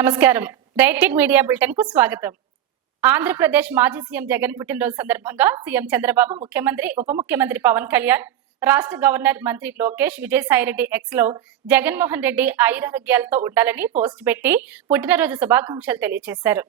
నమస్కారం. Right media bulletin కు స్వాగతం. ఆంధ్రప్రదేశ్ మాజీ సీఎం జగన్ పుట్టినరోజు సందర్భంగా సీఎం చంద్రబాబు, ముఖ్యమంత్రి, ఉప ముఖ్యమంత్రి పవన్ కళ్యాణ్, రాష్ట్ర గవర్నర్ మంత్రి లోకేష్, విజయసాయిరెడ్డి ఎక్స్ లో జగన్మోహన్ రెడ్డి ఆయురారోగ్యాలతో ఉండాలని పోస్ట్ పెట్టి పుట్టినరోజు శుభాకాంక్షలు తెలియజేశారు.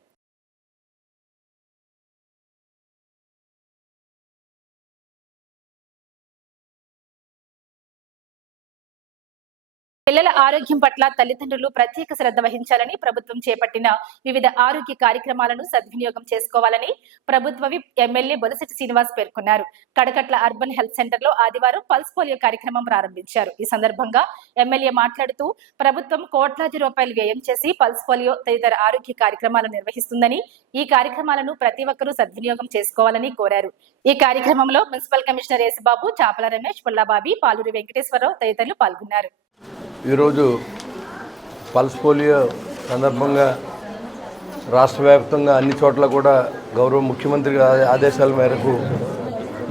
పిల్లల ఆరోగ్యం పట్ల తల్లిదండ్రులు ప్రత్యేక శ్రద్ధ వహించాలని, ప్రభుత్వం చేపట్టిన వివిధ ఆరోగ్య కార్యక్రమాలను సద్వినియోగం చేసుకోవాలని ప్రభుత్వ విప్ ఎమ్మెల్యే బొలిశెట్టి శ్రీనివాస్ పేర్కొన్నారు. కడకట్ల అర్బన్ హెల్త్ సెంటర్ లో ఆదివారం పల్స్ పోలియో కార్యక్రమం ప్రారంభించారు. ఈ సందర్భంగా ఎమ్మెల్యే మాట్లాడుతూ ప్రభుత్వం కోట్లాది రూపాయలు వ్యయం చేసి పల్స్ పోలియో తదితర ఆరోగ్య కార్యక్రమాలను నిర్వహిస్తుందని, ఈ కార్యక్రమాలను ప్రతి ఒక్కరూ సద్వినియోగం చేసుకోవాలని కోరారు. ఈ కార్యక్రమంలో మున్సిపల్ కమిషనర్ యేసుబాబు, చాపల రమేష్, పుల్లబాబి, పాలూరి వెంకటేశ్వరరావు తదితరులు పాల్గొన్నారు. ఈరోజు పల్స్ పోలియో సందర్భంగా రాష్ట్ర వ్యాప్తంగా అన్ని చోట్ల కూడా గౌరవ ముఖ్యమంత్రి ఆదేశాల మేరకు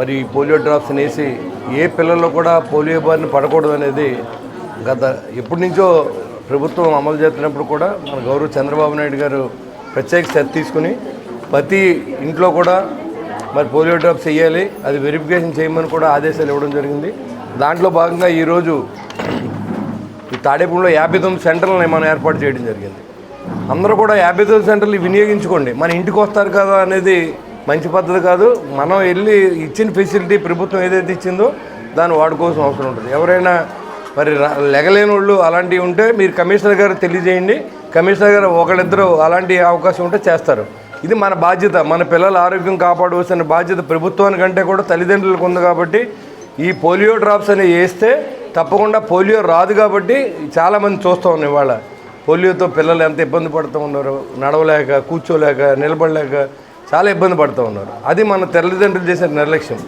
మరి పోలియో డ్రాప్స్ వేసి ఏ పిల్లల్లో కూడా పోలియో బారిన పడకూడదు అనేది గత ఎప్పటి నుంచో ప్రభుత్వం అమలు చేస్తున్నప్పుడు కూడా మన గౌరవ చంద్రబాబు నాయుడు గారు ప్రత్యేక శ్రద్ధ తీసుకుని ప్రతి ఇంట్లో కూడా మరి పోలియో డ్రాప్స్ వేయాలి, అది వెరిఫికేషన్ చేయమని కూడా ఆదేశాలు ఇవ్వడం జరిగింది. దాంట్లో భాగంగా ఈరోజు ఈ తాడేపూడిలో 59 సెంటర్లను మనం ఏర్పాటు చేయడం జరిగింది. అందరూ కూడా 59 సెంటర్లు వినియోగించుకోండి. మన ఇంటికి వస్తారు కదా అనేది మంచి పద్ధతి కాదు. మనం వెళ్ళి ఇచ్చిన ఫెసిలిటీ ప్రభుత్వం ఏదైతే ఇచ్చిందో దాన్ని వాడుకోవాల్సిన అవసరం ఉంటుంది. ఎవరైనా మరి లెగలేని వాళ్ళు అలాంటివి ఉంటే మీరు కమిషనర్ గారు తెలియజేయండి. కమిషనర్ గారు ఒకళ్ళిద్దరు అలాంటి అవకాశం ఉంటే చేస్తారు. ఇది మన బాధ్యత. మన పిల్లల ఆరోగ్యం కాపాడవలసిన బాధ్యత ప్రభుత్వానికంటే కూడా తల్లిదండ్రులకు ఉంది. కాబట్టి ఈ పోలియో డ్రాప్స్ అనేవి వేస్తే తప్పకుండా పోలియో రాదు. కాబట్టి చాలామంది చూస్తూ ఉన్నాం ఇవాళ పోలియోతో పిల్లలు ఎంత ఇబ్బంది పడుతూ ఉన్నారు, నడవలేక, కూర్చోలేక, నిలబడలేక చాలా ఇబ్బంది పడుతూ ఉన్నారు. అది మన తల్లిదండ్రులు చేసే నిర్లక్ష్యం.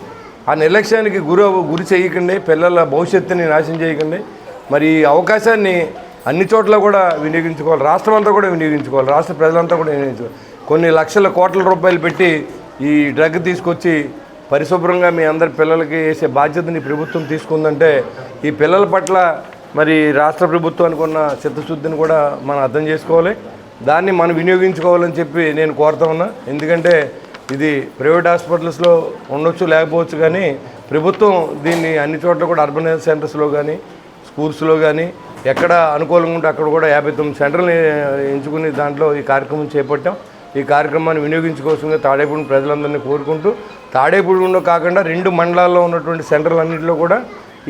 ఆ నిర్లక్ష్యానికి గురి చేయకండి, పిల్లల భవిష్యత్తుని నాశనం చేయకండి. మరి ఈ అవకాశాన్ని అన్ని చోట్ల కూడా వినియోగించుకోవాలి, రాష్ట్రం అంతా కూడా వినియోగించుకోవాలి, రాష్ట్ర ప్రజలంతా కూడా వినియోగించుకోవాలి. కొన్ని లక్షల కోట్ల రూపాయలు పెట్టి ఈ డ్రగ్ తీసుకొచ్చి పరిశుభ్రంగా మీ అందరి పిల్లలకి వేసే బాధ్యతని ప్రభుత్వం తీసుకుందంటే ఈ పిల్లల పట్ల మరి రాష్ట్ర ప్రభుత్వానికి ఉన్న చిత్తశుద్ధిని కూడా మనం అర్థం చేసుకోవాలి. దాన్ని మనం వినియోగించుకోవాలని చెప్పి నేను కోరుతా ఉన్నా. ఎందుకంటే ఇది ప్రైవేట్ హాస్పిటల్స్లో ఉండొచ్చు, లేకపోవచ్చు, కానీ ప్రభుత్వం దీన్ని అన్ని చోట్ల కూడా అర్బన్ హెల్త్ సెంటర్స్లో కానీ స్కూల్స్లో కానీ ఎక్కడ అనుకూలంగా ఉంటే అక్కడ కూడా 59 సెంటర్లు ఎంచుకుని దాంట్లో ఈ కార్యక్రమం చేపట్టాం. ఈ కార్యక్రమాన్ని వినియోగించుకోవాల్సిందిగా తాడేపూడి ప్రజలందరినీ కోరుకుంటూ, తాడేపూడిలో కాకుండా 2 మండలాల్లో ఉన్నటువంటి సెంటర్లన్నింటిలో కూడా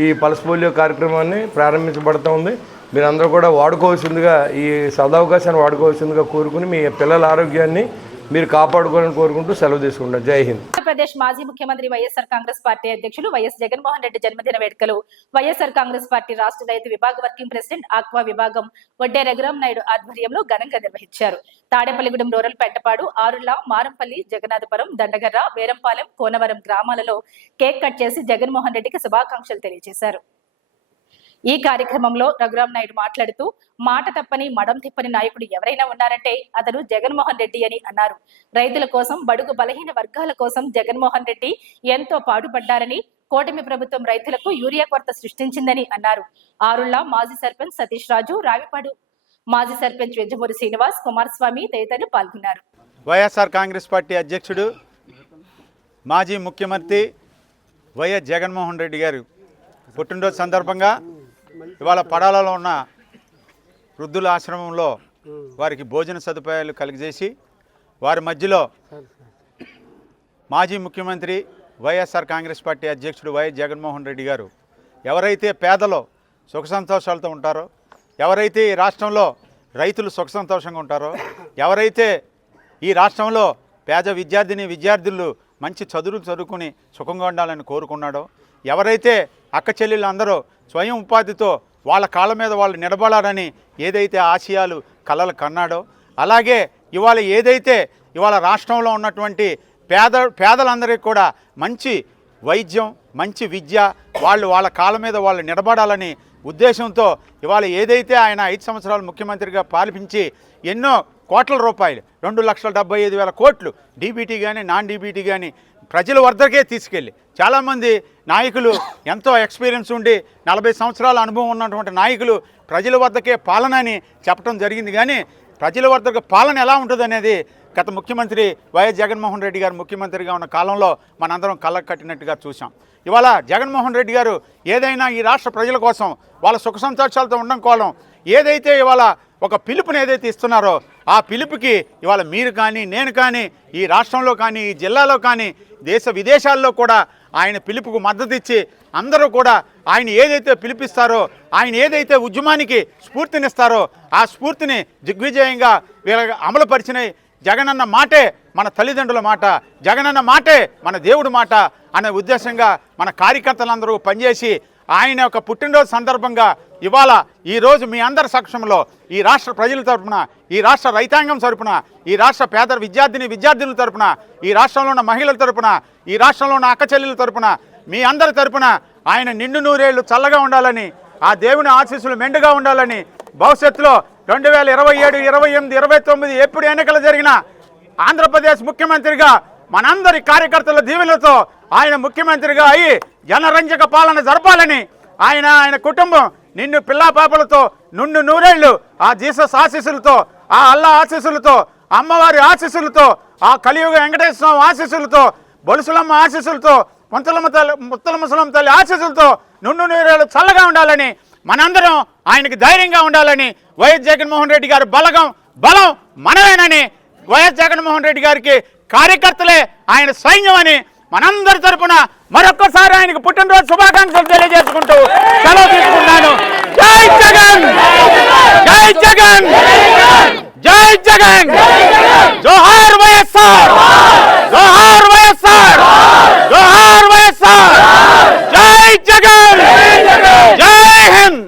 ఈ పల్స్ పోలియో కార్యక్రమాన్ని ప్రారంభించబడుతూ ఉంది. మీరందరూ కూడా వాడుకోవాల్సిందిగా, ఈ సదవకాశాన్ని వాడుకోవాల్సిందిగా కోరుకుని మీ పిల్లల ఆరోగ్యాన్ని మీరు కాపాడుకోవాలని కోరుకుంటూ సెలవు తీసుకుంటారు. జై హింద్. ఆంధ్రప్రదేశ్ మాజీ ముఖ్యమంత్రి వైఎస్ఆర్ కాంగ్రెస్ పార్టీ అధ్యక్షులు వైఎస్ జగన్మోహన్ రెడ్డి జన్మదిన వేడుకలు వైఎస్ఆర్ కాంగ్రెస్ పార్టీ రాష్ట్ర రైతు విభాగ వర్కింగ్ ప్రెసిడెంట్ ఆక్వా విభాగం వడ్డే రఘురాం నాయుడు ఆధ్వర్యంలో ఘనంగా నిర్వహించారు. తాడేపల్లిగూడెం రూరల్, పెంటపాడు, ఆరుళ్ల, మారంపల్లి, జగన్నాథపురం, దండగర్ర, వేరంపాలెం, కోనవరం గ్రామాలలో కేక్ కట్ చేసి జగన్మోహన్ రెడ్డికి శుభాకాంక్షలు తెలియజేశారు. ఈ కార్యక్రమంలో రఘురాం నాయుడు మాట్లాడుతూ మాట తప్పని మడం తిప్పని నాయకుడు ఎవరైనా ఉన్నారంటే అతను జగన్మోహన్ రెడ్డి అని అన్నారు. రైతుల కోసం, బడుగు బలహీన వర్గాల కోసం జగన్మోహన్ రెడ్డి ఎంతో పాటుపడ్డారని, కూటమి ప్రభుత్వం రైతులకు యూరియా కొరత సృష్టించిందని అన్నారు. ఆరుళ్ల మాజీ సర్పంచ్ సతీష్ రాజు, రావిపాడు మాజీ సర్పంచ్ వెంజమూరి శ్రీనివాస్, కుమారస్వామి తదితరులు పాల్గొన్నారు. వైఎస్ఆర్ కాంగ్రెస్ పార్టీ అధ్యక్షుడు మాజీ ముఖ్యమంత్రి వైఎస్ జగన్మోహన్ రెడ్డి గారు పుట్టినరోజు సందర్భంగా ఇవాళ పడాలలో ఉన్న వృద్ధుల ఆశ్రమంలో వారికి భోజన సదుపాయాలు కలిగజేసి వారి మధ్యలో మాజీ ముఖ్యమంత్రి వైఎస్ఆర్ కాంగ్రెస్ పార్టీ అధ్యక్షుడు వైఎస్ జగన్మోహన్ రెడ్డి గారు ఎవరైతే పేదలో సుఖ సంతోషాలతో ఉంటారో, ఎవరైతే ఈ రాష్ట్రంలో రైతులు సుఖ సంతోషంగా ఉంటారో, ఎవరైతే ఈ రాష్ట్రంలో పేద విద్యార్థులు మంచి చదువులు చదువుకుని సుఖంగా ఉండాలని కోరుకున్నాడో, ఎవరైతే అక్క చెల్లెళ్ళు అందరూ స్వయం ఉపాధితో వాళ్ళ కాళ్ళ మీద వాళ్ళు నిలబడాలని ఏదైతే ఆశయాలు కలలు కన్నాడో, అలాగే ఇవాళ ఏదైతే ఇవాళ రాష్ట్రంలో ఉన్నటువంటి పేదలందరికీ కూడా మంచి వైద్యం, మంచి విద్య, వాళ్ళ కాళ్ళ మీద వాళ్ళు నిలబడాలని ఉద్దేశంతో ఇవాళ ఏదైతే ఆయన 5 సంవత్సరాలు ముఖ్యమంత్రిగా పాలించి ఎన్నో కోట్ల రూపాయలు 2,75,000 కోట్లు డీబీటీ కానీ నాన్ డీబీటీ కానీ ప్రజల వద్దకే తీసుకెళ్ళి చాలామంది నాయకులు ఎంతో ఎక్స్పీరియన్స్ ఉండి 40 సంవత్సరాల అనుభవం ఉన్నటువంటి నాయకులు ప్రజల వద్దకే పాలన అని చెప్పడం జరిగింది. కానీ ప్రజల వద్దకు పాలన ఎలా ఉంటుంది అనేది గత ముఖ్యమంత్రి వైఎస్ జగన్మోహన్ రెడ్డి గారు ముఖ్యమంత్రిగా ఉన్న కాలంలో మనందరం కళ్ళకు కట్టినట్టుగా చూసాం. ఇవాళ జగన్మోహన్ రెడ్డి గారు ఏదైనా ఈ రాష్ట్ర ప్రజల కోసం వాళ్ళ సుఖ సంతోషాలతో ఉండడం కోసం ఏదైతే ఇవాళ ఒక పిలుపుని ఏదైతే ఇస్తున్నారో ఆ పిలుపుకి ఇవాళ మీరు కానీ నేను కానీ ఈ రాష్ట్రంలో కానీ ఈ జిల్లాలో కానీ దేశ విదేశాల్లో కూడా ఆయన పిలుపుకు మద్దతు ఇచ్చి అందరూ కూడా ఆయన ఏదైతే పిలిపిస్తారో ఆయన ఏదైతే ఉద్యమానికి స్ఫూర్తినిస్తారో ఆ స్ఫూర్తిని దిగ్విజయంగా వీళ్ళ అమలుపరిచిన జగనన్న మాటే మన తల్లిదండ్రుల మాట, జగనన్న మాటే మన దేవుడి మాట అనే ఉద్దేశంగా మన కార్యకర్తలందరూ పనిచేసి ఆయన యొక్క పుట్టినరోజు సందర్భంగా ఇవాళ ఈరోజు మీ అందరి సమక్షంలో ఈ రాష్ట్ర ప్రజల తరపున, ఈ రాష్ట్ర రైతాంగం తరపున, ఈ రాష్ట్ర పేద విద్యార్థినుల తరపున, ఈ రాష్ట్రంలో ఉన్న మహిళల తరపున, ఈ రాష్ట్రంలో ఉన్న అక్క చెల్లెల తరపున, మీ అందరి తరపున ఆయన నిండు నూరేళ్లు చల్లగా ఉండాలని, ఆ దేవుని ఆశీస్సులు మెండుగా ఉండాలని, భవిష్యత్తులో 2027, 28, 29 ఎప్పుడు ఎన్నికలు జరిగినా ఆంధ్రప్రదేశ్ ముఖ్యమంత్రిగా మనందరి కార్యకర్తల దీవెనలతో ఆయన ముఖ్యమంత్రిగా అయ్యి జనరంజక పాలన జరపాలని, ఆయన కుటుంబం నిన్ను పిల్లా పాపలతో నుండు నూరేళ్లు ఆ జీసస్ ఆశీస్సులతో, ఆ అల్లా ఆశీస్సులతో, అమ్మవారి ఆశీస్సులతో, ఆ కలియుగ వెంకటేశ్వర స్వామి ఆశీస్సులతో, బొలుసులమ్మ ఆశీస్సులతో, ముత్తలమ్మ తల్లి ఆశీస్సులతో నుండు నూరేళ్లు చల్లగా ఉండాలని, మనందరం ఆయనకి ధైర్యంగా ఉండాలని, వైఎస్ జగన్మోహన్ రెడ్డి గారి బలం మనమేనని, వైఎస్ జగన్మోహన్ రెడ్డి గారికి కార్యకర్తలే ఆయన సైన్యం అని మనందరి తరపున మరొక్కసారి ఆయనకు పుట్టినరోజు శుభాకాంక్షలు తెలియజేసుకుంటూ సెలవు తీసుకున్నాను. జై జగన్, జై జగన్, జై జగన్, జోహార్ వైఎస్ఆర్, జోహార్ వైఎస్ఆర్, జోహార్ వైఎస్ఆర్, జై జగన్, జై హింద్.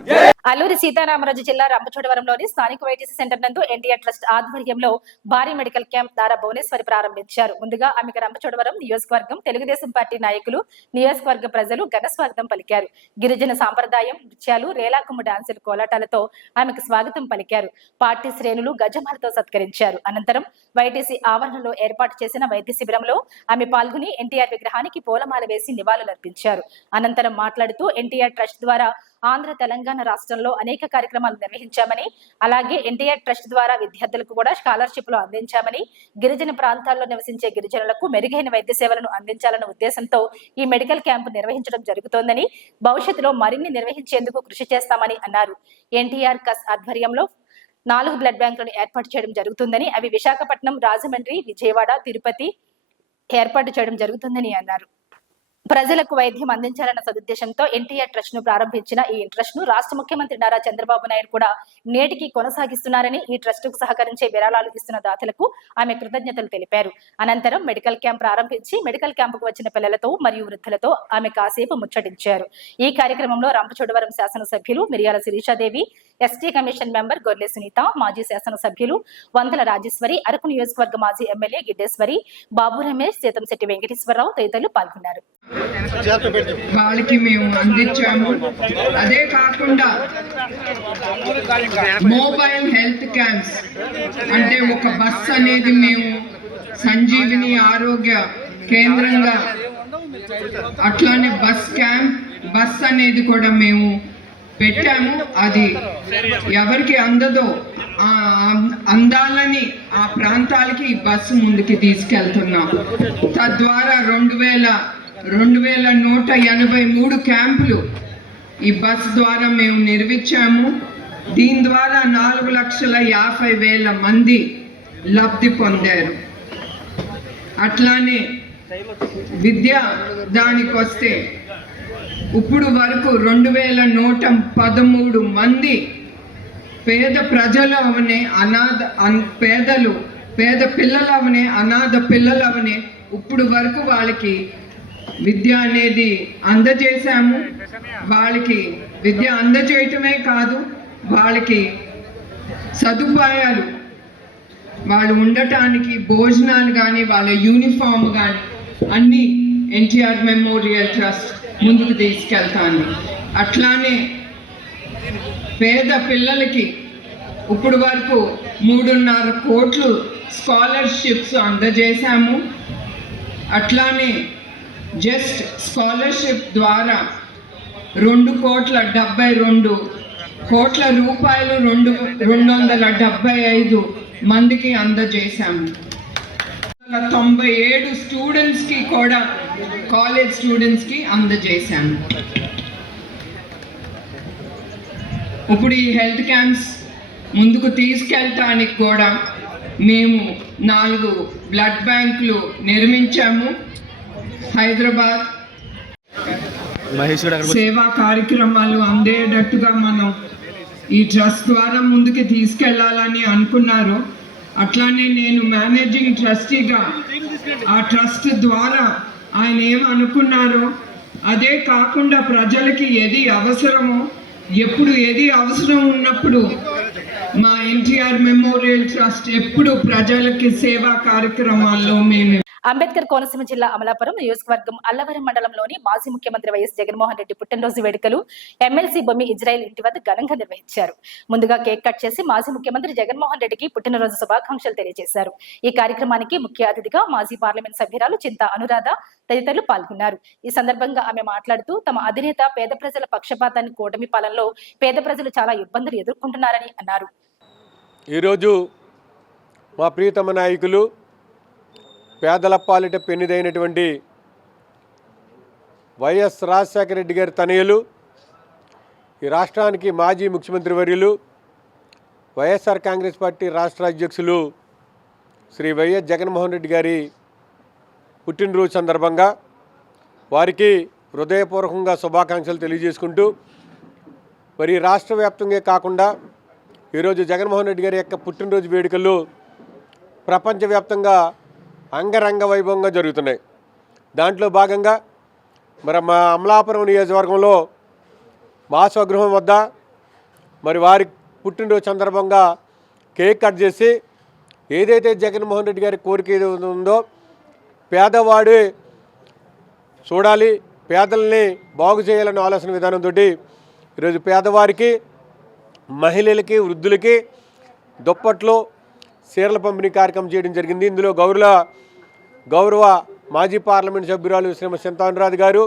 అల్లూరి సీతారామరాజు జిల్లా రంపచోడవరంలోని స్థానిక వైటీసీ సెంటర్ నందు ఎన్టీఆర్ ట్రస్ట్ ఆధ్వర్యంలో భారీ మెడికల్ క్యాంప్ దారా భువనేశ్వరి ప్రారంభించారు. ముందుగా ఆమెకు రంపచోడవరం నియోజకవర్గం తెలుగుదేశం పార్టీ నాయకులు, నియోజకవర్గ ప్రజలు ఘన స్వాగతం పలికారు. గిరిజన సాంప్రదాయం, నృత్యాలు, రేలాకుమ్మ డాన్సులు, కోలాటాలతో ఆమెకు స్వాగతం పలికారు. పార్టీ శ్రేణులు గజమాలతో సత్కరించారు. అనంతరం వైటీసీ ఆవరణలో ఏర్పాటు చేసిన వైద్య శిబిరంలో ఆమె పాల్గొని ఎన్టీఆర్ విగ్రహానికి పూలమాల వేసి నివాళులర్పించారు. అనంతరం మాట్లాడుతూ ఎన్టీఆర్ ట్రస్ట్ ద్వారా ఆంధ్ర, తెలంగాణ రాష్ట్రంలో అనేక కార్యక్రమాలు నిర్వహించామని, అలాగే ఎన్టీఆర్ ట్రస్ట్ ద్వారా విద్యార్థులకు కూడా స్కాలర్షిప్లు అందించామని, గిరిజన ప్రాంతాల్లో నివసించే గిరిజనులకు మెరుగైన వైద్య సేవలను అందించాలన్న ఉద్దేశంతో ఈ మెడికల్ క్యాంపు నిర్వహించడం జరుగుతోందని, భవిష్యత్తులో మరిన్ని నిర్వహించేందుకు కృషి చేస్తామని అన్నారు. ఎన్టీఆర్ కస్ ఆధ్వర్యంలో 4 బ్లడ్ బ్యాంకులను ఏర్పాటు చేయడం జరుగుతుందని, అవి విశాఖపట్నం, రాజమండ్రి, విజయవాడ, తిరుపతి ఏర్పాటు చేయడం జరుగుతుందని అన్నారు. ప్రజలకు వైద్యం అందించాలన్న సదుద్దేశంతో ఎన్టీఆర్ ట్రస్ట్ ను ప్రారంభించిన ఈ ట్రస్ట్ ను రాష్ట్ర ముఖ్యమంత్రి నారా చంద్రబాబు నాయుడు కూడా నేటికి కొనసాగిస్తున్నారని, ఈ ట్రస్ట్ కు సహకరించే విరాళాలు ఇస్తున్న దాతలకు ఆమె కృతజ్ఞతలు తెలిపారు. అనంతరం మెడికల్ క్యాంప్ ప్రారంభించి మెడికల్ క్యాంపుకు వచ్చిన పిల్లలతో మరియు వృద్ధులతో ఆమె కాసేపు ముచ్చటించారు. ఈ కార్యక్రమంలో రంపచోడవరం శాసనసభ్యులు మిరియాల శిరీషాదేవి, ఎస్టీ కమిషన్ మెంబర్ గొర్లె సునీత, మాజీ శాసనసభ్యులు వందల రాజేశ్వరి, అరకు నియోజకవర్గ మాజీ ఎమ్మెల్యే గిడ్డేశ్వరి, బాబు రమేష్, సీతంశెట్టి వెంకటేశ్వరరావు తదితరులు పాల్గొన్నారు. వాళ్ళకి మేము అందించాము. అదే కాకుండా మొబైల్ హెల్త్ క్యాంప్స్ అంటే ఒక బస్ అనేది మేము సంజీవిని ఆరోగ్య కేంద్రంగా, అట్లానే బస్ అనేది కూడా మేము పెట్టాము. అది ఎవరికి అందదో అందాలని ఆ ప్రాంతాలకి ఈ బస్సు ముందుకి తీసుకెళ్తున్నాం. తద్వారా 2183 క్యాంపులు ఈ బస్ ద్వారా మేము నిర్మించాము. దీని ద్వారా 4,50,000 మంది లబ్ధి పొందారు. అట్లానే విద్య దానికి వస్తే ఇప్పుడు వరకు 2,113 మంది పేద ప్రజలు అవనే, పేద పిల్లలు అవనే, అనాథ పిల్లలు అవనే ఇప్పుడు వరకు వాళ్ళకి విద్య అనేది అందజేశాము. వాళ్ళకి విద్య అందజేయటమే కాదు, వాళ్ళకి సదుపాయాలు, వాళ్ళు ఉండటానికి భోజనాలు కానీ, వాళ్ళ యూనిఫామ్ కానీ అన్నీ ఎన్టీఆర్ మెమోరియల్ ట్రస్ట్ ముందుకు తీసుకెళ్తాను. అట్లానే పేద పిల్లలకి ఇప్పుడు వరకు 3.5 కోట్లు స్కాలర్షిప్స్ అందజేశాము. అట్లానే జస్ట్ స్కాలర్షిప్ ద్వారా 2,72,00,00,000 రూపాయలు 275 మందికి అందజేశాము. 97 స్టూడెంట్స్కి కూడా, కాలేజ్ స్టూడెంట్స్కి అందజేశాము. ఇప్పుడు ఈ హెల్త్ క్యాంప్స్ ముందుకు తీసుకెళ్ళటానికి కూడా మేము 4 బ్లడ్ బ్యాంకులు నిర్మించాము. హైదరాబాద్ సేవా కార్యక్రమాలు అందేటట్టుగా మనం ఈ ట్రస్ట్ ద్వారా ముందుకు తీసుకెళ్లాలని అనుకున్నారు. అట్లానే నేను మేనేజింగ్ ట్రస్టీగా ఆ ట్రస్ట్ ద్వారా ఆయన ఏమనుకున్నారో అదే కాకుండా ప్రజలకి ఏది అవసరమో, ఎప్పుడు ఏది అవసరం ఉన్నప్పుడు మా ఎన్టీఆర్ మెమోరియల్ ట్రస్ట్ ఎప్పుడు ప్రజలకి సేవా కార్యక్రమాల్లో మేము. అంబేద్కర్ కోనసీమ జిల్లా అమలాపురం నియోజకవర్గం అల్లవరం మండలంలోని మాజీ ముఖ్యమంత్రి వైఎస్ జగన్మోహన్ రెడ్డి పుట్టినరోజు వేడుకలు ఎమ్మెల్సీ బొమ్మి ఇజ్రాయెల్ ఇంటి వద్ద ఘనంగా నిర్వహించారు. ముందుగా కేక్ కట్ చేసి మాజీ ముఖ్యమంత్రి జగన్మోహన్ రెడ్డికి పుట్టినరోజు శుభాకాంక్షలు తెలియజేశారు. ఈ కార్యక్రమానికి ముఖ్య అతిథిగా మాజీ పార్లమెంట్ సభ్యురాలు చింతా అనురాధ తదితరులు పాల్గొన్నారు. ఈ సందర్భంగా ఆమె మాట్లాడుతూ తమ అధినేత పేద ప్రజల పక్షపాతాన్ని కూటమి పాలనలో పేద ప్రజలు చాలా ఇబ్బందులు ఎదుర్కొంటున్నారని అన్నారు. ఈరోజు మా ప్రియతమ నాయకులు పేదల పాలిట పెన్నిదైనటువంటి వైఎస్ రాజశేఖర రెడ్డి గారి తనయులు, ఈ రాష్ట్రానికి మాజీ ముఖ్యమంత్రి వర్యులు, వైఎస్ఆర్ కాంగ్రెస్ పార్టీ రాష్ట్ర అధ్యక్షులు శ్రీ వైఎస్ జగన్మోహన్ రెడ్డి గారి పుట్టినరోజు సందర్భంగా వారికి హృదయపూర్వకంగా శుభాకాంక్షలు తెలియజేసుకుంటూ, మరి రాష్ట్ర వ్యాప్తంగా కాకుండా ఈరోజు జగన్మోహన్ రెడ్డి గారి యొక్క పుట్టినరోజు వేడుకలు ప్రపంచవ్యాప్తంగా అంగరంగ వైభవంగా జరుగుతున్నాయి. దాంట్లో భాగంగా మరి మా అమలాపురం నియోజకవర్గంలో మా స్వగృహం వద్ద మరి వారి పుట్టినరోజు సందర్భంగా కేక్ కట్ చేసి ఏదైతే జగన్మోహన్ రెడ్డి గారి కోరిక ఉందో, పేదవాడు చూడాలి, పేదల్ని బాగు చేయాలనే ఆలోచన విధానంతో ఈరోజు పేదవారికి, మహిళలకి, వృద్ధులకి దుప్పట్లు, చీరల పంపిణీ కార్యక్రమం చేయడం జరిగింది. ఇందులో గౌరవ మాజీ పార్లమెంట్ సభ్యురాలు శ్రీమతి చింతా అనురాధ గారు,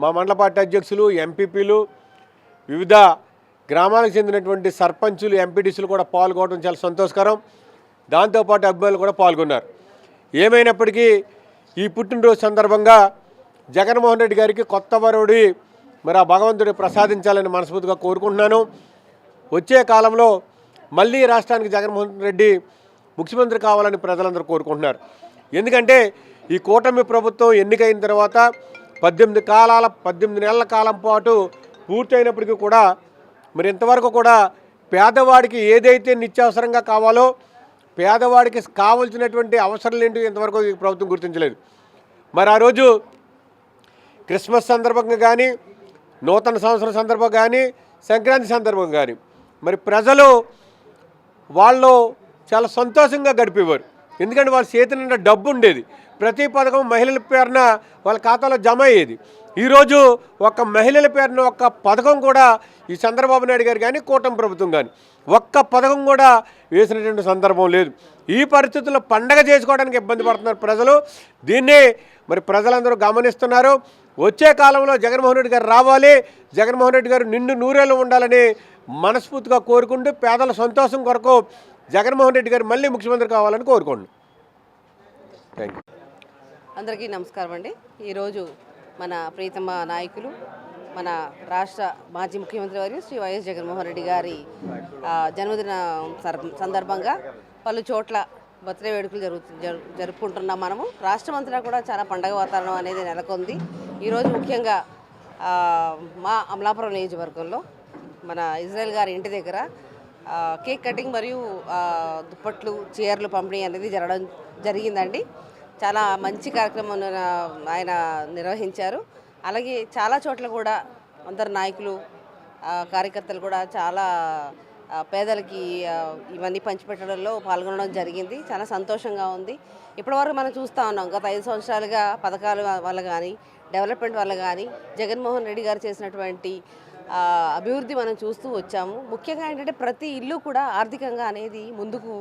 మా మండల పార్టీ అధ్యక్షులు, ఎంపీపీలు, వివిధ గ్రామాలకు చెందినటువంటి సర్పంచులు, ఎంపీటీసీలు కూడా పాల్గొనడం చాలా సంతోషకరం. దాంతోపాటు అభిమానులు కూడా పాల్గొన్నారు. ఏమైనప్పటికీ ఈ పుట్టినరోజు సందర్భంగా జగన్మోహన్ రెడ్డి గారికి కొత్త వరుడి మరి ఆ భగవంతుడి ప్రసాదించాలని మనస్ఫూర్తిగా కోరుకుంటున్నాను. వచ్చే కాలంలో మళ్ళీ రాష్ట్రానికి జగన్మోహన్ రెడ్డి ముఖ్యమంత్రి కావాలని ప్రజలందరూ కోరుకుంటున్నారు. ఎందుకంటే ఈ కూటమి ప్రభుత్వం ఎన్నికైన తర్వాత 18 నెలల కాలం పాటు పూర్తయినప్పటికీ కూడా మరి ఇంతవరకు కూడా పేదవాడికి ఏదైతే నిత్యావసరంగా కావాలో, పేదవాడికి కావాల్సినటువంటి అవసరాలు ఏంటి ఇంతవరకు ఈ ప్రభుత్వం గుర్తించలేదు. మరి ఆ రోజు క్రిస్మస్ సందర్భంగా కానీ, నూతన సంవత్సరం సందర్భంగా కానీ, సంక్రాంతి సందర్భంగా కానీ మరి ప్రజలు వాళ్ళు చాలా సంతోషంగా గడిపేవారు. ఎందుకంటే వాళ్ళ చేతి నిండా డబ్బు ఉండేది. ప్రతి పథకం మహిళల పేరున వాళ్ళ ఖాతాలో జమ అయ్యేది. ఈరోజు ఒక్క మహిళల పేరున ఒక్క పథకం కూడా ఈ చంద్రబాబు నాయుడు గారు కానీ, కూటమి ప్రభుత్వం కానీ ఒక్క పథకం కూడా వేసినటువంటి సందర్భం లేదు. ఈ పరిస్థితుల్లో పండగ చేసుకోవడానికి ఇబ్బంది పడుతున్నారు ప్రజలు. దీన్నే మరి ప్రజలందరూ గమనిస్తున్నారు. వచ్చే కాలంలో జగన్మోహన్ రెడ్డి గారు రావాలి, జగన్మోహన్ రెడ్డి గారు నిండు నూరేళ్ళు ఉండాలని మనస్ఫూర్తిగా కోరుకుంటూ, పేదల సంతోషం కొరకు జగన్మోహన్ రెడ్డి గారు మళ్ళీ ముఖ్యమంత్రి కావాలని కోరుకోండి. Thank you. అందరికీ నమస్కారం అండి. ఈరోజు మన ప్రీతమ నాయకులు, మన రాష్ట్ర మాజీ ముఖ్యమంత్రి వర్యులు శ్రీ వైఎస్ జగన్మోహన్ రెడ్డి గారి జన్మదిన సందర్భంగా పలు చోట్ల బర్త్డే వేడుకలు జరుపుకుంటున్నాం. మనము రాష్ట్రం అంతా కూడా చాలా పండగ వాతావరణం అనేది నెలకొంది. ఈరోజు ముఖ్యంగా మా అమలాపురం నియోజకవర్గంలో మన ఇజ్రాయెల్ గారి ఇంటి దగ్గర కేక్ కటింగ్ మరియు దుప్పట్లు, చీరలు పంపిణీ అనేది జరిగిందండి. చాలా మంచి కార్యక్రమం ఆయన నిర్వహించారు. అలాగే చాలా చోట్ల కూడా అందరు నాయకులు, కార్యకర్తలు కూడా చాలా పేదలకి ఇవన్నీ పంచిపెట్టడంలో పాల్గొనడం జరిగింది. చాలా సంతోషంగా ఉంది. ఇప్పటివరకు మనం చూస్తూ ఉన్నాం, గత 5 సంవత్సరాలుగా పథకాల వల్ల కానీ, డెవలప్మెంట్ వల్ల కానీ జగన్మోహన్ రెడ్డి గారు చేసినటువంటి అభివృద్ధి మనం చూస్తూ వచ్చాము. ముఖ్యంగా ఏంటంటే ప్రతి ఇల్లు కూడా ఆర్థికంగా అనేది ముందుకు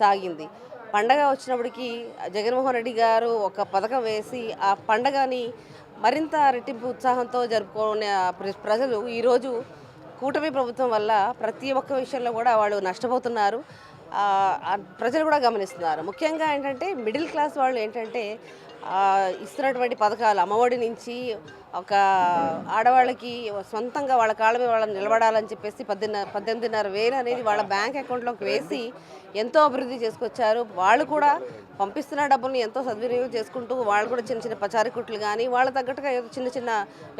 సాగింది. పండగ వచ్చినప్పటికీ జగన్మోహన్ రెడ్డి గారు ఒక పథకం వేసి ఆ పండగని మరింత రెట్టింపు ఉత్సాహంతో జరుపుకునే ప్రజలు ఈరోజు కూటమి ప్రభుత్వం వల్ల ప్రతి ఒక్క విషయంలో కూడా వాళ్ళు నష్టపోతున్నారు. ప్రజలు కూడా గమనిస్తున్నారు. ముఖ్యంగా ఏంటంటే మిడిల్ క్లాస్ వాళ్ళు ఏంటంటే ఇస్తున్నటువంటి పథకాలు అమ్మఒడి నుంచి ఒక ఆడవాళ్ళకి సొంతంగా వాళ్ళ కాళ్ళ మీద వాళ్ళని నిలబడాలని చెప్పేసి 18,500 అనేది వాళ్ళ బ్యాంక్ అకౌంట్లోకి వేసి ఎంతో అభివృద్ధి చేసుకొచ్చారు. వాళ్ళు కూడా పంపిస్తున్న డబ్బుల్ని ఎంతో సద్వినియోగం చేసుకుంటూ వాళ్ళు కూడా చిన్న చిన్న పచారీ కుట్లు కానీ వాళ్ళ తగ్గట్టుగా చిన్న చిన్న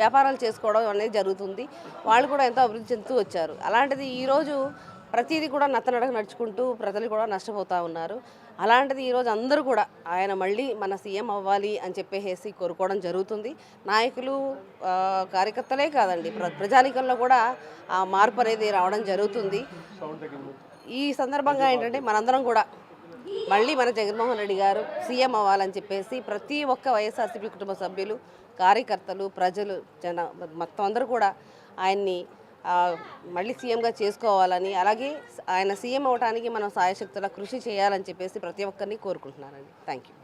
వ్యాపారాలు చేసుకోవడం అనేది జరుగుతుంది. వాళ్ళు కూడా ఎంతో అభివృద్ధి చెందుతూ వచ్చారు. అలాంటిది ఈరోజు ప్రతిదీ కూడా నత్తనడక నడుచుకుంటూ ప్రజలు కూడా నష్టపోతూ ఉన్నారు. అలాంటిది ఈరోజు అందరూ కూడా ఆయన మళ్ళీ మన సీఎం అవ్వాలి అని చెప్పేసి కోరుకోవడం జరుగుతుంది. నాయకులు కార్యకర్తలే కాదండి, ప్రజానీకంలో కూడా ఆ మార్పు అనేది రావడం జరుగుతుంది. ఈ సందర్భంగా ఏంటంటే మనందరం కూడా మళ్ళీ మన జగన్మోహన్ రెడ్డి గారు సీఎం అవ్వాలని చెప్పేసి ప్రతి ఒక్క వైఎస్ఆర్సీపీ కుటుంబ సభ్యులు, కార్యకర్తలు, ప్రజలు, మొత్తం అందరూ కూడా ఆయన్ని మళ్ళీ సీఎంగా చేసుకోవాలని, అలాగే ఆయన సీఎం అవడానికి మనం సాయశక్తులా కృషి చేయాలని చెప్పేసి ప్రతి ఒక్కరిని కోరుకుంటున్నానండి. Thank you.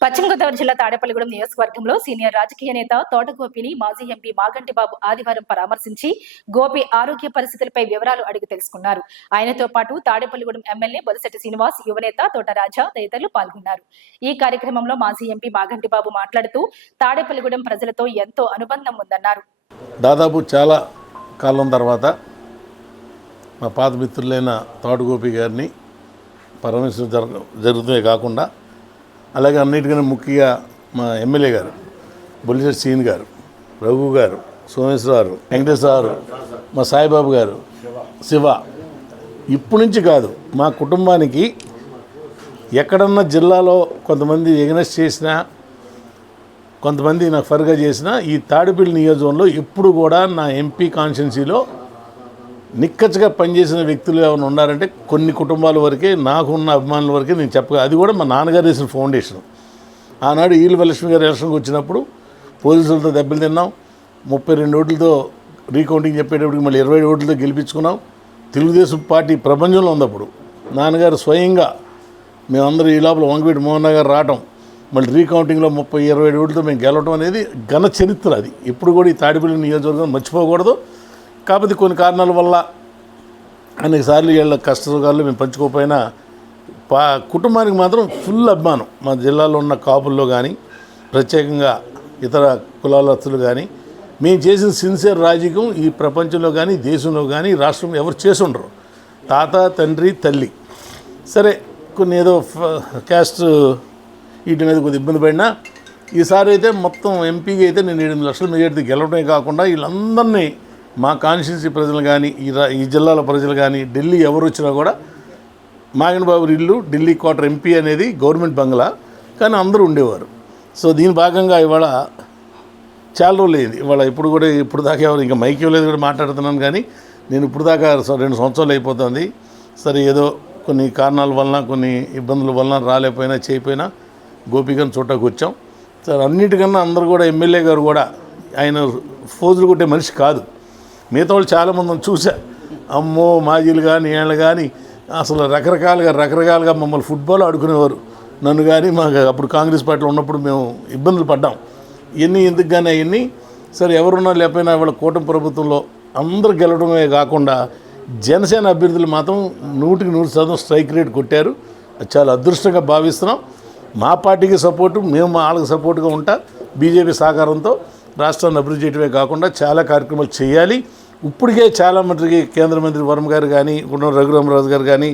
పశ్చిమ గోదావరి జిల్లా తాడేపల్లిగూడెం నియోజకవర్గంలో సీనియర్ రాజకీయ నేత తోట గోపిని మాజీ ఎంపీ మాగంటి బాబు ఆదివారం పరామర్శించి గోపి ఆరోగ్య పరిస్థితులపై వివరాలు అడిగి తెలుసుకున్నారు. ఆయనతో పాటు తాడేపల్లిగూడెం ఎమ్మెల్యే బొలిశెట్టి శ్రీనివాస్, యువనేత తోట రాజా తదితరులు పాల్గొన్నారు. ఈ కార్యక్రమంలో మాజీ ఎంపీ మాగంటి బాబు మాట్లాడుతూ తాడేపల్లిగూడెం ప్రజలతో ఎంతో అనుబంధం ఉందన్నారు. దాదాపు చాలా కాలం తర్వాత మా పాత మిత్రులైన తోటగోపి గారిని పరామర్శించడం జరుగుతుందే కాకుండా, అలాగే అన్నిటికన్నా ముఖ్యంగా మా ఎమ్మెల్యే గారు బొలిశెట్టి శ్రీని గారు, రఘు గారు, సోమేశ్వర గారు, వెంకటేశ్వర గారు, మా సాయిబాబు గారు, శివ, ఇప్పటి నుంచి కాదు మా కుటుంబానికి ఎక్కడన్నా జిల్లాలో కొంతమంది ఎగనెస్ట్ చేసినా, కొంతమంది నాకు ఫర్గా చేసిన ఈ తాడేపల్లి నియోజకవర్గంలో ఎప్పుడు కూడా నా ఎంపీ కాన్స్టిట్యున్సీలో నిక్కచ్చగా పనిచేసిన వ్యక్తులు ఏమైనా ఉన్నారంటే కొన్ని కుటుంబాల వరకే, నాకున్న అభిమానుల వరకే నేను చెప్పగా. అది కూడా మా నాన్నగారు వేసిన ఫౌండేషన్. ఆనాడు ఈలవలక్ష్మి గారు ఎలక్షన్కి వచ్చినప్పుడు పోలీసులతో దెబ్బలు తిన్నాం, 32 ఓట్లతో రీకౌంటింగ్ చెప్పేటప్పటికి మళ్ళీ 20 ఓట్లతో గెలిపించుకున్నాం. తెలుగుదేశం పార్టీ ప్రపంచంలో ఉన్నప్పుడు నాన్నగారు స్వయంగా మేమందరూ ఈ లోపల వంగవీటి మోహన్ గారు రావటం, మళ్ళీ రీకౌంటింగ్లో 30-20 ఓట్లతో మేము గెలవటం అనేది ఘన చరిత్ర. అది ఎప్పుడు కూడా ఈ తాడేపల్లి నియోజకవర్గం మర్చిపోకూడదు. కాకపోతే కొన్ని కారణాల వల్ల అనేక సార్లు వీళ్ళ కష్టసుఖాలు మేము పంచుకోకపోయినా కుటుంబానికి మాత్రం ఫుల్ అభిమానం. మా జిల్లాలో ఉన్న కాపుల్లో కానీ, ప్రత్యేకంగా ఇతర కులాలస్తులు కానీ, మేము చేసిన సిన్సియర్ రాజకీయం ఈ ప్రపంచంలో కానీ, దేశంలో కానీ, రాష్ట్రంలో ఎవరు చేసి ఉండరు. తాత, తండ్రి, తల్లి. సరే కొన్ని ఏదో క్యాస్ట్ వీటి మీద కొద్దిగా ఇబ్బంది పడినా, ఈసారి అయితే మొత్తం ఎంపీగా అయితే నేను 8 లక్షల మెజార్టీ గెలవడమే కాకుండా వీళ్ళందరినీ మా కాన్స్టిట్యున్సీ ప్రజలు కానీ, ఈ జిల్లాల ప్రజలు కానీ, ఢిల్లీ ఎవరు వచ్చినా కూడా మాగంటి బాబు ఇల్లు ఢిల్లీ క్వార్టర్ ఎంపీ అనేది గవర్నమెంట్ బంగ్లా, కానీ అందరూ ఉండేవారు. సో దీని భాగంగా ఇవాళ చాలా రోజులు అయింది. ఇవాళ ఇప్పుడు దాకా ఎవరు ఇంకా మైక్ ఇవ్వలేదు కూడా మాట్లాడుతున్నాను, కానీ నేను ఇప్పుడు దాకా 2 సంవత్సరాలు అయిపోతుంది. సరే ఏదో కొన్ని కారణాల వలన, కొన్ని ఇబ్బందుల వలన రాలేకపోయినా చేయకపోయినా గోపికను చూడటానికి వచ్చాం. సరే అన్నిటికన్నా అందరూ కూడా ఎమ్మెల్యే గారు కూడా ఆయన ఫోజులు కొట్టే మనిషి కాదు. మిగతా వాళ్ళు చాలామందిని చూసా, అమ్మో మాజీలు కానీ వీళ్ళు కానీ అసలు రకరకాలుగా మమ్మల్ని ఫుట్బాల్ ఆడుకునేవారు. నన్ను కానీ మాకు అప్పుడు కాంగ్రెస్ పార్టీలో ఉన్నప్పుడు మేము ఇబ్బందులు పడ్డాం. ఇవన్నీ ఎందుకు కానీ అవన్నీ సరే ఎవరున్నా లేకపోయినా వాళ్ళ కూటమి ప్రభుత్వంలో అందరూ గెలవడమే కాకుండా జనసేన అభ్యర్థులు మాత్రం 100% స్ట్రైక్ రేట్ కొట్టారు. అది చాలా అదృష్టంగా భావిస్తున్నాం. మా పార్టీకి సపోర్టు, మేము వాళ్ళకి సపోర్టుగా ఉంటా. బీజేపీ సహకారంతో రాష్ట్రాన్ని అభివృద్ధి చేయడమే కాకుండా చాలా కార్యక్రమాలు చేయాలి. ఇప్పటికే చాలా మందికి కేంద్ర మంత్రి వర్మ గారు కానీ, రఘురామరాజు గారు కానీ,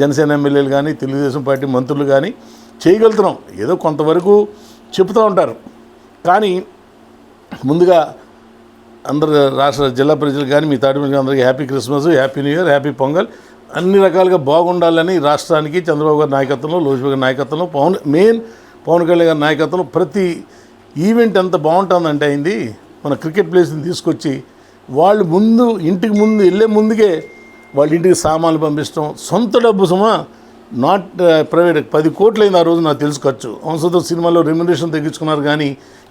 జనసేన ఎమ్మెల్యేలు కానీ, తెలుగుదేశం పార్టీ మంత్రులు కానీ చేయగలుగుతున్నాం. ఏదో కొంతవరకు చెప్తూ ఉంటారు, కానీ ముందుగా అందరు రాష్ట్ర జిల్లా ప్రజలు కానీ మీ తాడిపల్లి అందరికీ happy Christmas, happy new year, happy pongal. అన్ని రకాలుగా బాగుండాలని రాష్ట్రానికి చంద్రబాబు గారి నాయకత్వంలో, లోకేష్ గారి నాయకత్వంలో, పవన్ కళ్యాణ్ గారి నాయకత్వంలో ప్రతి ఈవెంట్ ఎంత బాగుంటుందంటే అయింది. మన క్రికెట్ ప్లేస్ని తీసుకొచ్చి వాళ్ళు ఇంటికి ముందు వెళ్ళే ముందుకే వాళ్ళ ఇంటికి సామాన్లు పంపించడం, సొంత డబ్బు సుమా, నాట్ ప్రైవేట్. 10 కోట్లు అయింది ఆ రోజు నాకు తెలుసు ఖర్చు. వంశతో సినిమాలో రెమ్యునరేషన్ తగ్గించుకున్నారు, కానీ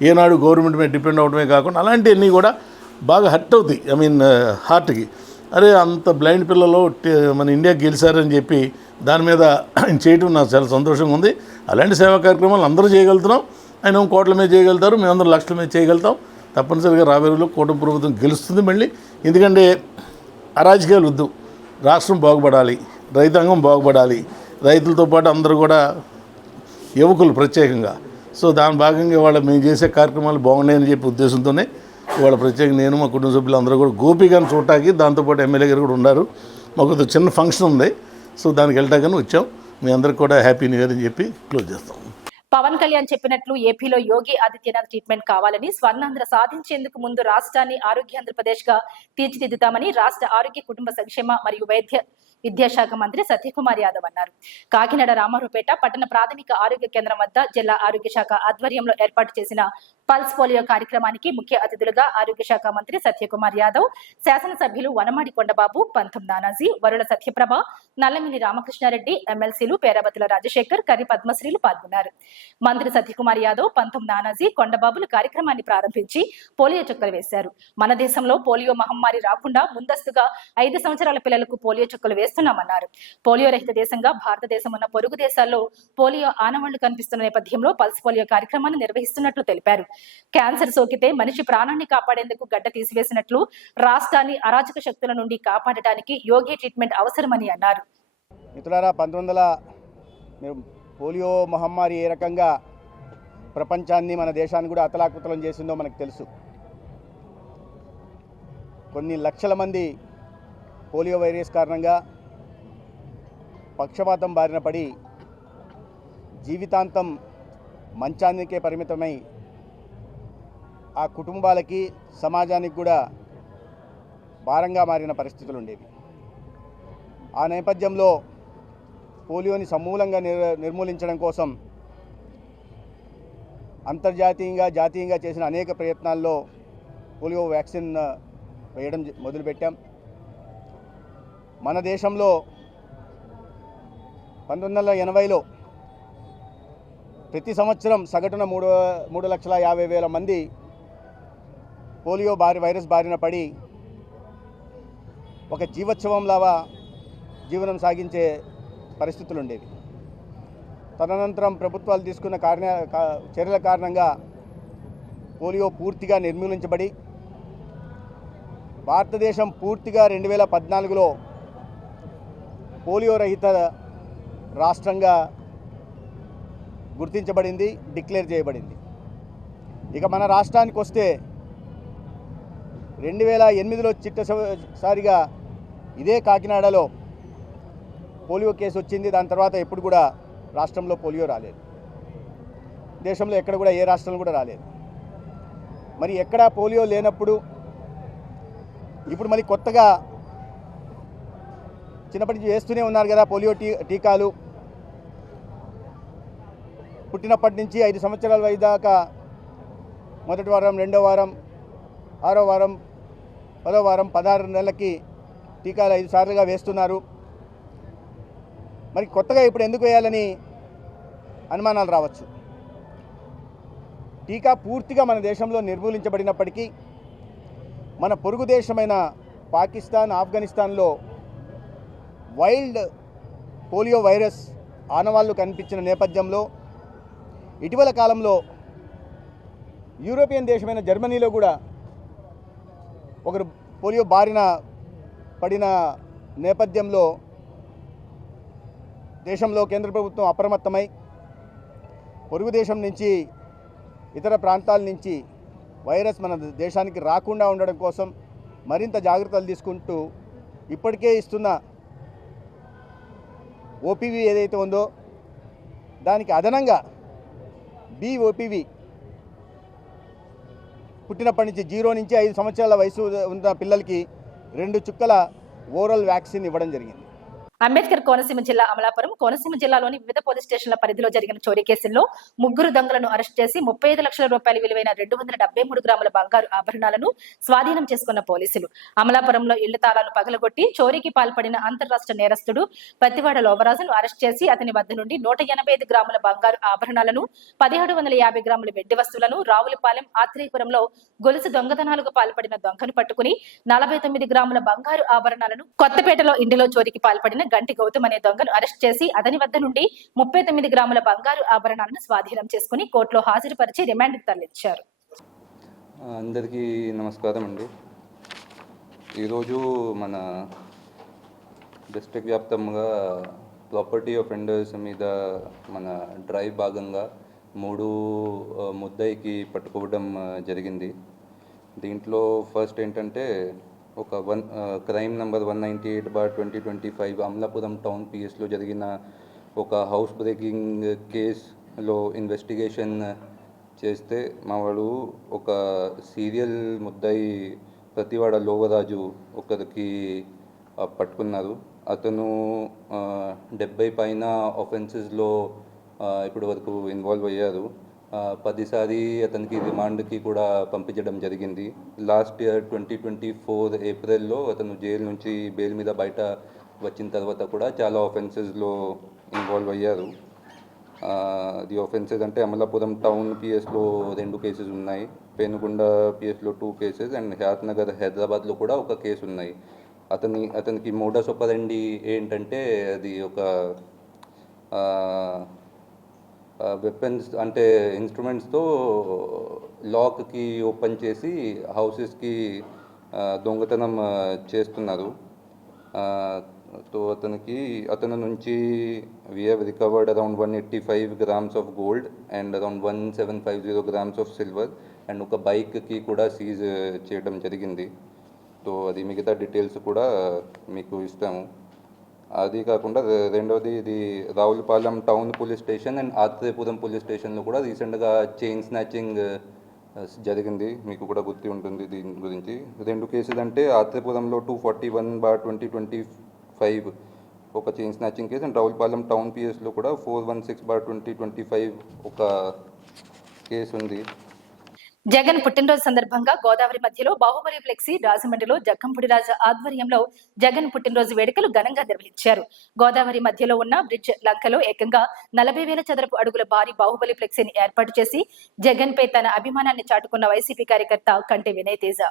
ఏనాడు గవర్నమెంట్ మీద డిపెండ్ అవడమే కాకుండా అలాంటివన్నీ కూడా బాగా హర్ట్ అవుతాయి. హార్ట్కి అరే అంత బ్లైండ్ పిల్లలు మన ఇండియా గెలిచారని చెప్పి దాని మీద ఆయన చేయడం నాకు చాలా సంతోషంగా ఉంది. అలాంటి సేవా కార్యక్రమాలు అందరూ చేయగలుగుతున్నాం. ఆయన కోట్ల మీద చేయగలుగుతారు, మేమందరం లక్షల మీద చేయగలుగుతాం. తప్పనిసరిగా రాబోయే రోజుల్లో కూటమి ప్రభుత్వం గెలుస్తుంది మళ్ళీ. ఎందుకంటే అరాజకీయాలు వద్దు, రాష్ట్రం బాగుపడాలి, రైతాంగం బాగుపడాలి, రైతులతో పాటు అందరూ కూడా యువకులు ప్రత్యేకంగా. సో దాని భాగంగా ఇవాళ మేము చేసే కార్యక్రమాలు బాగున్నాయని చెప్పి ఉద్దేశంతోనే ఇవాళ ప్రత్యేకంగా నేను మా కుటుంబ సభ్యులు అందరూ కూడా గోపి గారిని చూడటానికి, దాంతోపాటు ఎమ్మెల్యే గారు కూడా ఉన్నారు. మాకు చిన్న ఫంక్షన్ ఉంది, సో దానికి వెళ్ళటాకని వచ్చాం. మీ అందరికి కూడా హ్యాపీ న్యూ ఇయర్ అని చెప్పి క్లోజ్ చేస్తాం. పవన్ కళ్యాణ్ చెప్పినట్లు ఏపీలో యోగి ఆదిత్యనాథ్ ట్రీట్మెంట్ కావాలని, స్వర్ణాంధ్ర సాధించేందుకు ముందు రాష్ట్రాన్ని ఆరోగ్యాంధ్రప్రదేశ్ గా తీర్చిదిద్దుతామని రాష్ట్ర ఆరోగ్య కుటుంబ సంక్షేమ మరియు విద్యాశాఖ మంత్రి సత్యకుమార్ యాదవ్ అన్నారు. కాకినాడ రామారావుపేట పట్టణ ప్రాథమిక ఆరోగ్య కేంద్రం వద్ద జిల్లా ఆరోగ్య శాఖ ఆధ్వర్యంలో ఏర్పాటు చేసిన పల్స్ పోలియో కార్యక్రమానికి ముఖ్య అతిథులుగా ఆరోగ్య శాఖ మంత్రి సత్యకుమార్ యాదవ్, శాసనసభ్యులు వనమాడి కొండబాబు, పంతం నానాజీ, వరుల సత్యప్రభ, నల్లమిల్లి రామకృష్ణారెడ్డి, ఎమ్మెల్సీలు పేరాబతుల రాజశేఖర్, కర్రి పద్మశ్రీలు పాల్గొన్నారు. మంత్రి సత్యకుమార్ యాదవ్, పంతం నానాజీ, కొండబాబులు కార్యక్రమాన్ని ప్రారంభించి పోలియో చుక్కలు వేశారు. మన దేశంలో పోలియో మహమ్మారి రాకుండా ముందస్తుగా 5 సంవత్సరాల పిల్లలకు పోలియో చుక్కలు వేస్తున్నామన్నారు. పోలియో రహిత దేశంగా భారతదేశం ఉన్న పొరుగు దేశాల్లో పోలియో ఆనవాళ్లు కనిపిస్తున్న నేపథ్యంలో పల్స్ పోలియో కార్యక్రమాన్ని నిర్వహిస్తున్నట్లు తెలిపారు. క్యాన్సర్ సోకితే మనిషి ప్రాణాన్ని కాపాడేందుకు గడ్డ తీసివేసినట్లు రాష్ట్రాన్ని అరాచక శక్తుల నుండి కాపాడటానికి యోగి ట్రీట్మెంట్ అవసరమని అన్నారు. మిత్రులారా, 1900 పోలియో మహమ్మారి ఏ రకంగా ప్రపంచాన్ని, మన దేశాన్ని కూడా అతలాకుతలం చేసిందో మనకు తెలుసు. కొన్ని లక్షల మంది పోలియో వైరస్ కారణంగా పక్షపాతం బారిన పడి జీవితాంతం మంచానికే పరిమితమై ఆ కుటుంబాలకి, సమాజానికి కూడా భారంగా మారిన పరిస్థితులు ఉండేవి. ఆ నేపథ్యంలో పోలియోని సమూలంగా నిర్మూలించడం కోసం అంతర్జాతీయంగా, జాతీయంగా చేసిన అనేక ప్రయత్నాల్లో పోలియో వ్యాక్సిన్ వేయడం మొదలుపెట్టాం. మన దేశంలో 1980లో ప్రతి సంవత్సరం సగటున 3,50,000 మంది పోలియో వైరస్ బారిన పడి ఒక జీవోత్సవంలాగా జీవనం సాగించే పరిస్థితులు ఉండేవి. తదనంతరం ప్రభుత్వాలు తీసుకున్న చర్యల కారణంగా పోలియో పూర్తిగా నిర్మూలించబడి భారతదేశం పూర్తిగా 2014లో పోలియో రహిత రాష్ట్రంగా గుర్తించబడింది, డిక్లేర్ చేయబడింది. ఇక మన రాష్ట్రానికి వస్తే 2008లో చిట్టసారిగా ఇదే కాకినాడలో పోలియో కేసు వచ్చింది. దాని తర్వాత ఎప్పుడు కూడా రాష్ట్రంలో పోలియో రాలేదు. దేశంలో ఎక్కడ కూడా, ఏ రాష్ట్రంలో కూడా రాలేదు. మరి ఎక్కడా పోలియో లేనప్పుడు ఇప్పుడు మళ్ళీ కొత్తగా చిన్నప్పటి నుంచి వేస్తూనే ఉన్నారు కదా పోలియో టీకాలు. పుట్టినప్పటి నుంచి 5 సంవత్సరాల వయసు దాకా మొదటి వారం, రెండో వారం, 6వ వారం, 10వ వారం, 16 నెలలకి టీకాలు 5 సార్లుగా వేస్తున్నారు. మరి కొత్తగా ఇప్పుడు ఎందుకు వేయాలని అనుమానాలు రావచ్చు. టీకా పూర్తిగా మన దేశంలో నిర్మూలించబడినప్పటికీ మన పొరుగు దేశమైన పాకిస్తాన్, ఆఫ్ఘనిస్తాన్లో వైల్డ్ పోలియో వైరస్ ఆనవాళ్లు కనిపించిన నేపథ్యంలో ఇటీవల కాలంలో యూరోపియన్ దేశమైన జర్మనీలో కూడా ఒకరు పోలియో బారిన పడిన నేపథ్యంలో దేశంలో కేంద్ర ప్రభుత్వం అప్రమత్తమై పొరుగు దేశం నుంచి, ఇతర ప్రాంతాల నుంచి వైరస్ మన దేశానికి రాకుండా ఉండడం కోసం మరింత జాగ్రత్తలు తీసుకుంటూ ఇప్పటికే ఇస్తున్న ఓపీవీ ఏదైతే ఉందో దానికి అదనంగా BOPV పుట్టినప్పటి నుంచి 0 నుంచి 5 సంవత్సరాల వయసు ఉన్న పిల్లలకి 2 చుక్కల ఓరల్ వ్యాక్సిన్ ఇవ్వడం జరిగింది. అంబేద్కర్ కోనసీమ జిల్లా అమలాపురం, కోనసీమ జిల్లాలోని వివిధ పోలీస్ స్టేషన్ల పరిధిలో జరిగిన చోరీ కేసుల్లో 3 దొంగలను అరెస్ట్ చేసి 35 లక్షల రూపాయల విలువైన 273 గ్రాముల బంగారు ఆభరణాలను స్వాధీనం చేసుకున్న పోలీసులు అమలాపురంలో ఇళ్ల తాళాలు పగలగొట్టి చోరీకి పాల్పడిన అంతర్రాష్ట్ర నేరస్తుడు పత్తివాడ లోవరాజును అరెస్ట్ చేసి అతని వద్ద నుండి 185 గ్రాముల బంగారు ఆభరణాలను, 1750 గ్రాముల వెండి వస్తువులను, రావులపాలెం, ఆత్రేయపురంలో గొలుసు దొంగతనాలకు పాల్పడిన దొంగను పట్టుకుని 49 గ్రాముల బంగారు ఆభరణాలను, కొత్తపేటలో ఇంటిలో చోరీకి పాల్పడిన గంటి గౌతమ్ అనే దొంగను అరెస్ట్ చేసి అతని వద్ద నుండి 39 గ్రాముల బంగారు ఆభరణాలను స్వాధీనం చేసుకుని కోర్టులో హాజరుపరిచి రిమాండ్కు తరలించారు. అందరికీ నమస్కారం అండి. ఈరోజు మన డిస్ట్రిక్ట్ వ్యాప్తంగా ప్రాపర్టీ ఆఫెండర్స్ మీద మన డ్రైవ్ భాగంగా 3 ముద్దాయికి పట్టుకోవడం జరిగింది. దీంట్లో ఫస్ట్ ఏంటంటే ఒక క్రైమ్ నెంబర్ 198/2025 అమలాపురం టౌన్ పిఎస్లో జరిగిన ఒక హౌస్ బ్రేకింగ్ కేసులో ఇన్వెస్టిగేషన్ చేస్తే మా వాడు ఒక సీరియల్ ముద్దాయి ప్రతివాడ లోవరాజు ఒకరికి పట్టుకున్నారు. అతను 70 పైన ఆఫెన్సెస్లో ఇప్పటి వరకు ఇన్వాల్వ్ అయ్యారు. 10 సారి అతనికి రిమాండ్కి కూడా పంపించడం జరిగింది. లాస్ట్ ఇయర్ 2024 ఏప్రిల్లో అతను జైలు నుంచి బెయిల్ మీద బయట వచ్చిన తర్వాత కూడా చాలా ఆఫెన్సెస్లో ఇన్వాల్వ్ అయ్యారు. ది ఆఫెన్సెస్ అంటే అమలాపురం టౌన్ పిఎస్లో 2 కేసెస్ ఉన్నాయి, పెనుగొండ పిఎస్లో 2 కేసెస్ అండ్ హయాత్ నగర్ హైదరాబాద్లో కూడా ఒక కేసు ఉన్నాయి. అతనికి మోడస్ ఆపరెండి ఏంటంటే అది ఒక వెపన్స్ అంటే ఇన్స్ట్రుమెంట్స్తో లాక్కి ఓపెన్ చేసి హౌసెస్కి దొంగతనం చేస్తున్నారు. సో అతని నుంచి we have recovered around 185 grams of gold and around 1750 grams of silver and ఒక బైక్కి కూడా సీజ్ చేయడం జరిగింది. సో అది మిగతా డీటెయిల్స్ కూడా మీకు ఇస్తాము. అది కాకుండా రెండవది ఇది Ravulapalem town police station and Atreyapuram police స్టేషన్లో కూడా రీసెంట్గా చైన్ స్నాచింగ్ జరిగింది, మీకు కూడా గుర్తు ఉంటుంది దీని గురించి. 2 కేసులు అంటే ఆత్రేయపురంలో 241/2025 ఒక chain snatching case and Ravulapalem town పిఎస్లో కూడా 416/2025 ఒక కేసు ఉంది. జగన్ పుట్టినరోజు సందర్భంగా గోదావరి మధ్యలో బాహుబలి ఫ్లెక్సీ రాజమండ్రిలో జక్కంపూడి రాజా ఆధ్వర్యంలో జగన్ పుట్టినరోజు వేడుకలు ఘనంగా నిర్వహించారు. గోదావరి మధ్యలో ఉన్న బ్రిడ్జ్ లంకలో ఏకంగా 40,000 చదరపు అడుగుల భారీ బాహుబలి ఫ్లెక్సీని ఏర్పాటు చేసి జగన్ పై తన అభిమానాన్ని చాటుకున్న వైసీపీ కార్యకర్త కంటి వినయ్ తేజ.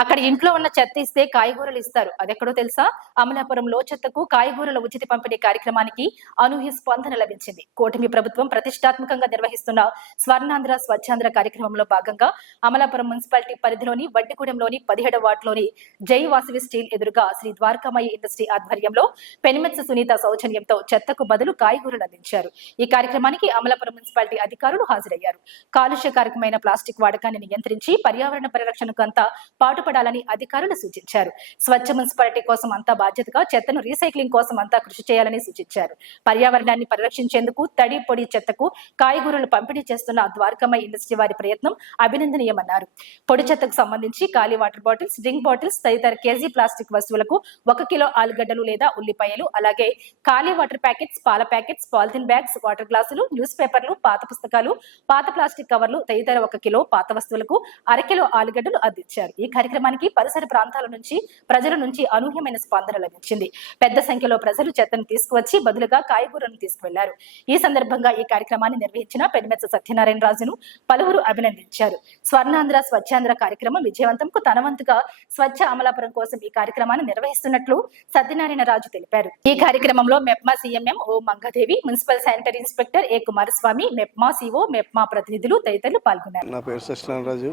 అక్కడ ఇంట్లో ఉన్న చెత్త ఇస్తే కాయగూరలు ఇస్తారు. అదెక్కడో తెలుసా? అమలాపురం లో చెత్తకు కాయగూరల ఉచిత పంపిణీ కార్యక్రమానికి అనూహ్య స్పందన లభించింది. కూటమి ప్రభుత్వం ప్రతిష్టాత్మకంగా నిర్వహిస్తున్న స్వర్ణాంధ్ర స్వచ్ఛాంధ్ర కార్యక్రమంలో భాగంగా అమలాపురం మున్సిపాలిటీ పరిధిలోని వడ్డిగూడెంలోని 17వ వార్డులోని జై వాసవి స్టీల్ ఎదురుగా శ్రీ ద్వారకామయ్య ఇండస్ట్రీ ఆధ్వర్యంలో పెనిమెత్స సునీత సౌజన్యంతో చెత్తకు బదులు కాయగూరలు అందించారు. ఈ కార్యక్రమానికి అమలాపురం మున్సిపాలిటీ అధికారులు హాజరయ్యారు. కాలుష్యకారకమైన ప్లాస్టిక్ వాడకాన్ని నియంత్రించి పర్యావరణ పరిరక్షణకు అంతా పాటుపడాలని అధికారులు సూచించారు. స్వచ్ఛ మున్సిపాలిటీ కోసం అంతా బాధ్యతగా చెత్తను రీసైక్లింగ్ కోసం అంతా కృషి చేయాలని సూచించారు. పర్యావరణాన్ని పరిరక్షించేందుకు తడి పొడి చెత్తకు కాయగూరలు పంపిణీ చేస్తున్న ద్వారకామయ్య ఇండస్ట్రీ వారి ప్రయత్నం అభినందనీయమన్నారు. పొడి చెత్తకు సంబంధించి ఖాళీ వాటర్ బాటిల్స్, డ్రింక్ బాటిల్స్ తదితర కేజీ ప్లాస్టిక్ వస్తువులకు 1 కిలో ఆలుగడ్డలు లేదా ఉల్లిపాయలు, అలాగే ఖాళీ వాటర్ ప్యాకెట్స్, పాల ప్యాకెట్స్, పాలిథిన్ బ్యాగ్స్, వాటర్ గ్లాసులు, న్యూస్ పేపర్లు, పాత పుస్తకాలు, పాత ప్లాస్టిక్ కవర్లు తదితర 1 కిలో పాత వస్తువులకు 1/2 కిలో ఆలుగడ్డలు అందించారు. ఈ కార్యక్రమానికి పరిసర ప్రాంతాల నుంచి ప్రజల నుంచి అనూహ్యమైన స్పందన లభించింది. పెద్ద సంఖ్యలో ప్రజలు చెత్తను తీసుకువచ్చి బదులుగా కాయగూరలను తీసుకువెళ్లారు. ఈ సందర్భంగా ఈ కార్యక్రమాన్ని నిర్వహించిన పెనిమెత్స సత్యనారాయణ రాజును పలువురు అభినందించారు. స్వర్ణాంధ్ర స్వచ్ఛాంధ్ర కార్యక్రమం విజయవంతంకు తన వంతుగా స్వచ్ఛ అమలాపురం కోసం ఈ కార్యక్రమాన్ని నిర్వహిస్తున్నట్లు సత్యనారాయణ రాజు తెలిపారు. ఈ కార్యక్రమంలో మెప్మా సీఎంఎం ఓ మంగదేవి, మున్సిపల్ శానిటరీ ఇన్స్పెక్టర్ ఏ కుమారస్వామి, మెప్మా సిఓ, మెప్మా ప్రతినిధులు తదితరులు పాల్గొన్నారు. నా పేరు సత్యనారాయణ రాజు,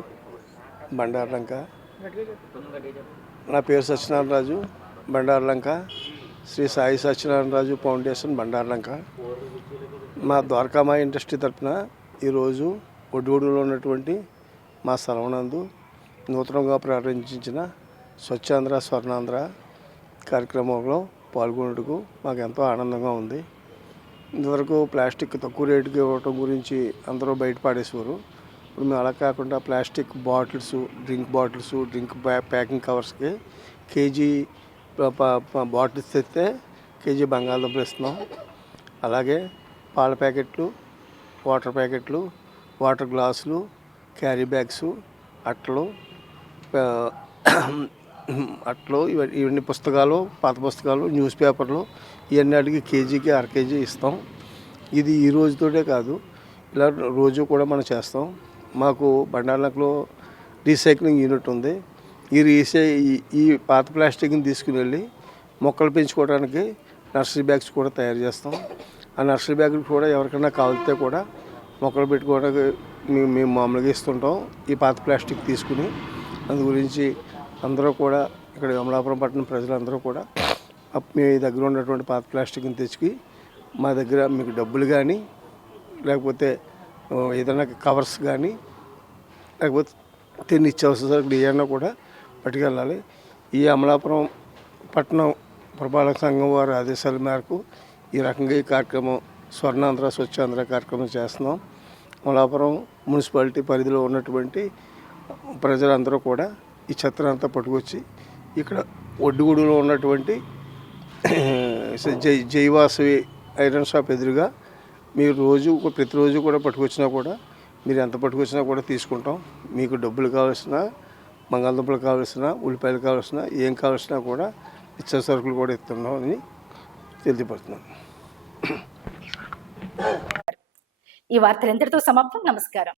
బండార్లంక. నా పేరు సత్యనారాయణ రాజు, బండార్లంక. శ్రీ సాయి సత్యనారాయణ రాజు ఫౌండేషన్, బండార్లంక. మా ద్వారకామాయ ఇండస్ట్రీ తరఫున ఈరోజు ఒడ్డుగూడులో ఉన్నటువంటి మా స్థలమునందు నూతనంగా ప్రారంభించిన స్వచ్ఛాంధ్ర స్వర్ణాంధ్ర కార్యక్రమంలో పాల్గొనేందుకు మాకు ఎంతో ఆనందంగా ఉంది. ఇంతవరకు ప్లాస్టిక్ తక్కువ రేటుకి ఇవ్వటం గురించి అందరూ బయట పాడేసేవారు. ఇప్పుడు మేము అలా కాకుండా ప్లాస్టిక్ బాటిల్స్, డ్రింక్ ప్యాకింగ్ కవర్స్కి కేజీ బాటిల్స్ తెస్తే కేజీ బంగాళదుంపలు ఇస్తున్నాం. అలాగే పాల ప్యాకెట్లు, వాటర్ ప్యాకెట్లు, వాటర్ గ్లాసులు, క్యారీ బ్యాగ్స్, అట్టలు ఇవన్నీ పుస్తకాలు, పాత పుస్తకాలు, న్యూస్ పేపర్లు ఇవన్నీ అడిగి కేజీకి అర కేజీ ఇస్తాం. ఇది ఈ రోజుతోటే కాదు, ఇలా రోజు కూడా మనం చేస్తాం. మాకు బండార్నకలో రీసైక్లింగ్ యూనిట్ ఉంది. ఈ పాత ప్లాస్టిక్ని తీసుకుని వెళ్ళి మొక్కలు పెంచుకోవడానికి నర్సరీ బ్యాగ్స్ కూడా తయారు చేస్తాం. ఆ నర్సరీ బ్యాగులు కూడా ఎవరికైనా కావాలితే కూడా మొక్కలు పెట్టుకోవడానికి మేము మామూలుగా ఇస్తుంటాం ఈ పాత ప్లాస్టిక్ తీసుకుని. అందు గురించి అందరూ కూడా ఇక్కడ అమలాపురం పట్టణం ప్రజలందరూ కూడా మీ దగ్గర ఉన్నటువంటి పాత ప్లాస్టిక్ని తెచ్చి మా దగ్గర మీకు డబ్బులు కానీ లేకపోతే ఏదైనా కవర్స్ కానీ లేకపోతే నిత్యావసర సరుకులు ఏమైనా కూడా పట్టుకెళ్ళాలి. ఈ అమలాపురం పట్టణం పురపాలక సంఘం వారి ఆదేశాల మేరకు ఈ రకంగా ఈ కార్యక్రమం స్వర్ణాంధ్ర స్వచ్ఛాంధ్ర కార్యక్రమం చేస్తున్నాం. అమలాపురం మున్సిపాలిటీ పరిధిలో ఉన్నటువంటి ప్రజలందరూ కూడా ఈ చెత్తను అంతా పట్టుకొచ్చి ఇక్కడ ఒడ్డుగూడులో ఉన్నటువంటి జైవాసవి ఐరన్ షాప్ ఎదురుగా మీరు ప్రతిరోజు కూడా పట్టుకొచ్చినా కూడా మీరు ఎంత పట్టుకొచ్చినా కూడా తీసుకుంటాం. మీకు డబ్బులు కావాల్సిన, బంగాళదుంపలు కావాల్సిన, ఉల్లిపాయలు కావాల్సిన, ఏం కావాల్సినా కూడా నిత్య సరుకులు కూడా ఇస్తున్నాం అని తెలియపడుతున్నాం. ఈ వార్తలు ఎంతటితో సమాప్తం. నమస్కారం.